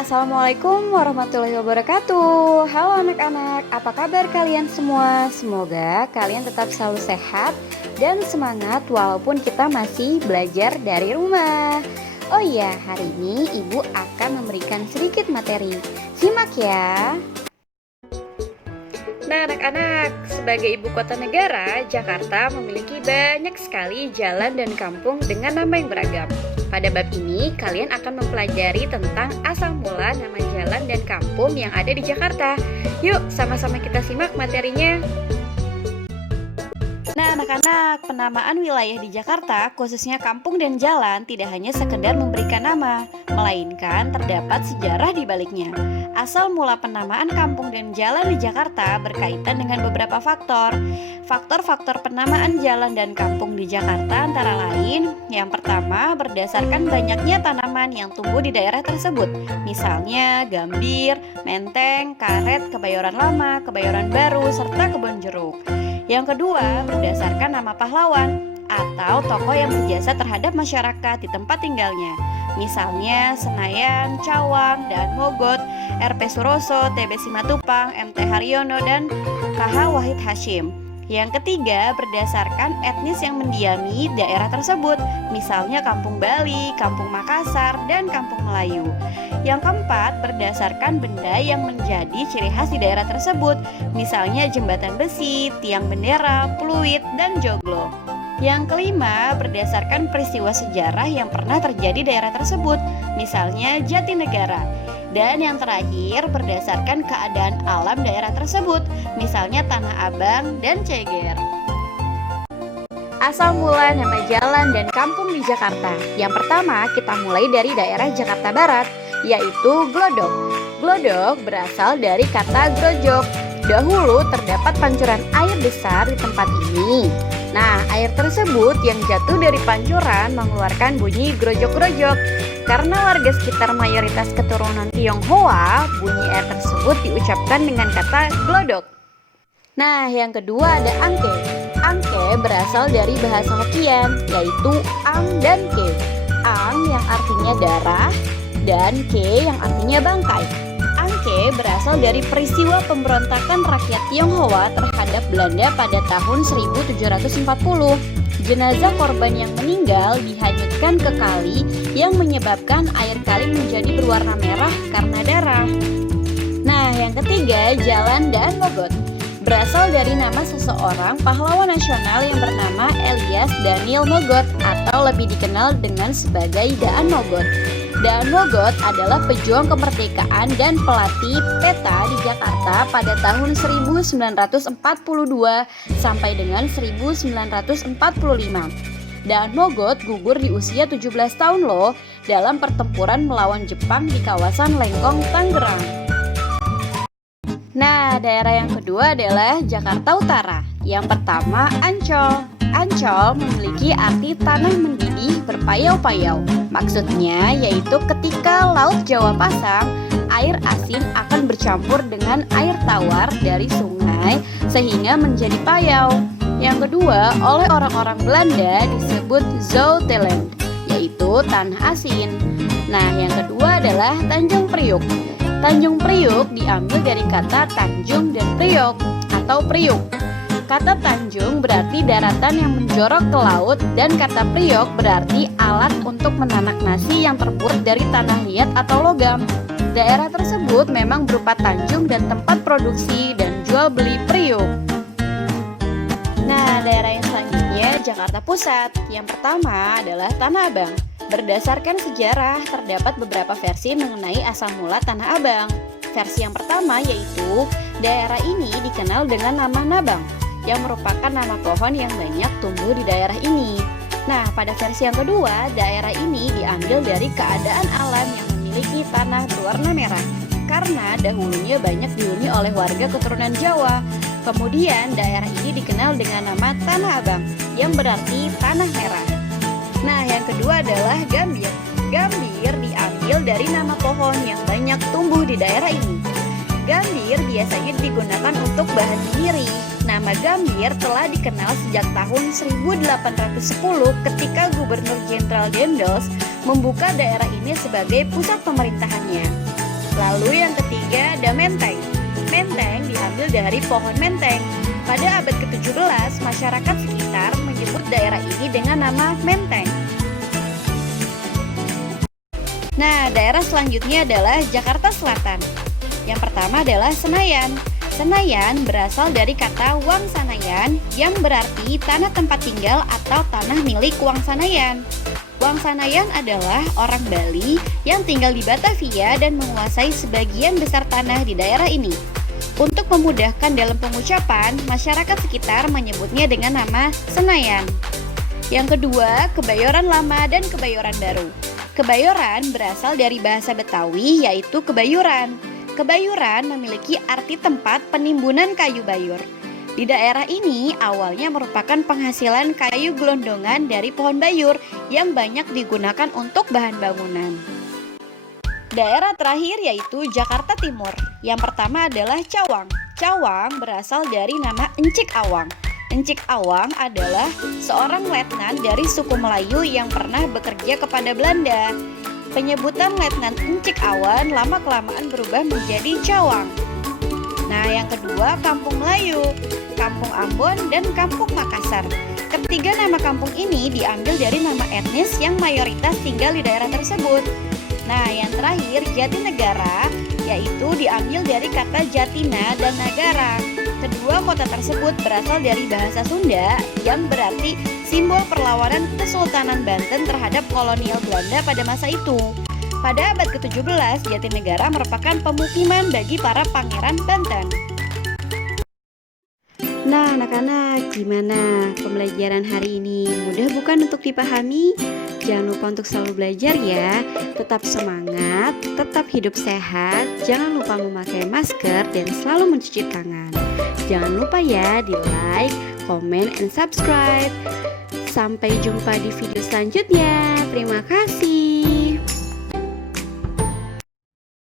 Assalamualaikum warahmatullahi wabarakatuh. Halo anak-anak, apa kabar kalian semua? Semoga kalian tetap selalu sehat dan semangat walaupun kita masih belajar dari rumah. Oh iya, hari ini Ibu akan memberikan sedikit materi. Simak ya. Nah anak-anak, sebagai ibu kota negara, Jakarta memiliki banyak sekali jalan dan kampung dengan nama yang beragam. Pada bab ini, kalian akan mempelajari tentang asal mula nama jalan dan kampung yang ada di Jakarta. Yuk, sama-sama kita simak materinya. Nah anak-anak, penamaan wilayah di Jakarta, khususnya kampung dan jalan, tidak hanya sekedar memberikan nama, melainkan terdapat sejarah di baliknya. Asal mula penamaan kampung dan jalan di Jakarta berkaitan dengan beberapa faktor. Faktor-faktor penamaan jalan dan kampung di Jakarta antara lain, yang pertama berdasarkan banyaknya tanaman yang tumbuh di daerah tersebut. Misalnya gambir, menteng, karet, kebayoran lama, kebayoran baru, serta kebun jeruk. Yang kedua, berdasarkan nama pahlawan atau tokoh yang berjasa terhadap masyarakat di tempat tinggalnya. Misalnya Senayan, Cawang, dan Mogot, R.P. Suroso, T.B. Simatupang, M.T. Haryono, dan K.H. Wahid Hasyim. Yang ketiga, berdasarkan etnis yang mendiami daerah tersebut, misalnya Kampung Bali, Kampung Makassar, dan Kampung Melayu. Yang keempat, berdasarkan benda yang menjadi ciri khas di daerah tersebut, misalnya jembatan besi, tiang bendera, pluit, dan joglo. Yang kelima, berdasarkan peristiwa sejarah yang pernah terjadi di daerah tersebut, misalnya Jatinegara. Dan yang terakhir, berdasarkan keadaan alam daerah tersebut, misalnya Tanah Abang dan Ceger. Asal mula nama jalan dan kampung di Jakarta. Yang pertama, kita mulai dari daerah Jakarta Barat, yaitu Glodok. Glodok berasal dari kata grojok. Dahulu terdapat pancuran air besar di tempat ini. Nah, air tersebut yang jatuh dari pancuran mengeluarkan bunyi grojok-grojok. Karena warga sekitar mayoritas keturunan Tionghoa, bunyi air tersebut diucapkan dengan kata glodok. Nah, yang kedua ada angke. Angke berasal dari bahasa Hokkien, yaitu ang dan ke. Ang yang artinya darah dan ke yang artinya bangkai. Angke berasal dari peristiwa pemberontakan rakyat Tionghoa terhadap Belanda pada tahun 1740. Jenazah korban yang meninggal dihanyutkan ke kali yang menyebabkan air kali menjadi berwarna merah karena darah. Nah, yang ketiga, jalan Daan Mogot. Berasal dari nama seseorang pahlawan nasional yang bernama Elias Daniel Mogot atau lebih dikenal dengan sebagai Daan Mogot. Daan Mogot adalah pejuang kemerdekaan dan pelatih peta di Jakarta pada tahun 1942 sampai dengan 1945. Daan Mogot gugur di usia 17 tahun loh dalam pertempuran melawan Jepang di kawasan Lengkong, Tangerang. Nah, daerah yang kedua adalah Jakarta Utara. Yang pertama, Ancol. Ancol memiliki arti tanah mendidih berpayau-payau. Maksudnya yaitu ketika Laut Jawa pasang, air asin akan bercampur dengan air tawar dari sungai sehingga menjadi payau. Yang kedua, oleh orang-orang Belanda disebut Zouteland, yaitu tanah asin. Nah, yang kedua adalah Tanjung Priuk. Tanjung Priuk diambil dari kata Tanjung dan Priok atau Priuk. Kata Tanjung berarti daratan yang menjorok ke laut dan kata Priok berarti alat untuk menanak nasi yang terbuat dari tanah liat atau logam. Daerah tersebut memang berupa tanjung dan tempat produksi dan jual beli priok. Nah, daerah yang selanjutnya Jakarta Pusat. Yang pertama adalah Tanah Abang. Berdasarkan sejarah, terdapat beberapa versi mengenai asal mula Tanah Abang. Versi yang pertama yaitu daerah ini dikenal dengan nama Nabang, yang merupakan nama pohon yang banyak tumbuh di daerah ini. Nah, pada versi yang kedua, daerah ini diambil dari keadaan alam yang memiliki tanah berwarna merah, karena dahulunya banyak dihuni oleh warga keturunan Jawa. Kemudian, daerah ini dikenal dengan nama Tanah Abang, yang berarti tanah merah. Nah, yang kedua adalah Gambir. Gambir diambil dari nama pohon yang banyak tumbuh di daerah ini. Gambir biasanya digunakan untuk bahan sendiri. Nama Gambir telah dikenal sejak tahun 1810 ketika Gubernur Jenderal Dendels membuka daerah ini sebagai pusat pemerintahannya. Lalu yang ketiga ada menteng. Menteng diambil dari pohon menteng. Pada abad ke-17, masyarakat sekitar menyebut daerah ini dengan nama Menteng. Nah, daerah selanjutnya adalah Jakarta Selatan. Yang pertama adalah Senayan. Senayan berasal dari kata Wangsanayan yang berarti tanah tempat tinggal atau tanah milik Wangsanayan. Wangsanayan adalah orang Bali yang tinggal di Batavia dan menguasai sebagian besar tanah di daerah ini. Untuk memudahkan dalam pengucapan, masyarakat sekitar menyebutnya dengan nama Senayan. Yang kedua, Kebayoran Lama dan Kebayoran Baru. Kebayoran berasal dari bahasa Betawi yaitu kebayuran. Kebayuran memiliki arti tempat penimbunan kayu bayur. Di daerah ini awalnya merupakan penghasilan kayu gelondongan dari pohon bayur yang banyak digunakan untuk bahan bangunan. Daerah terakhir yaitu Jakarta Timur. Yang pertama adalah Cawang. Cawang berasal dari nama Encik Awang. Encik Awang adalah seorang letnan dari suku Melayu yang pernah bekerja kepada Belanda. Penyebutan Letnan Encik Awang lama-kelamaan berubah menjadi Cawang. Nah, yang kedua Kampung Melayu, Kampung Ambon, dan Kampung Makassar. Ketiga nama kampung ini diambil dari nama etnis yang mayoritas tinggal di daerah tersebut. Nah, yang terakhir Jatinegara, yaitu diambil dari kata Jatina dan Nagara. Kedua kota tersebut berasal dari bahasa Sunda yang berarti simbol perlawanan Kesultanan Banten terhadap kolonial Belanda pada masa itu. Pada abad ke-17, Jatinegara merupakan pemukiman bagi para pangeran Banten. Nah, anak-anak, gimana pembelajaran hari ini? Mudah bukan untuk dipahami? Jangan lupa untuk selalu belajar ya. Tetap semangat, tetap hidup sehat, jangan lupa memakai masker dan selalu mencuci tangan. Jangan lupa ya di like, comment, and subscribe. Sampai jumpa di video selanjutnya. Terima kasih.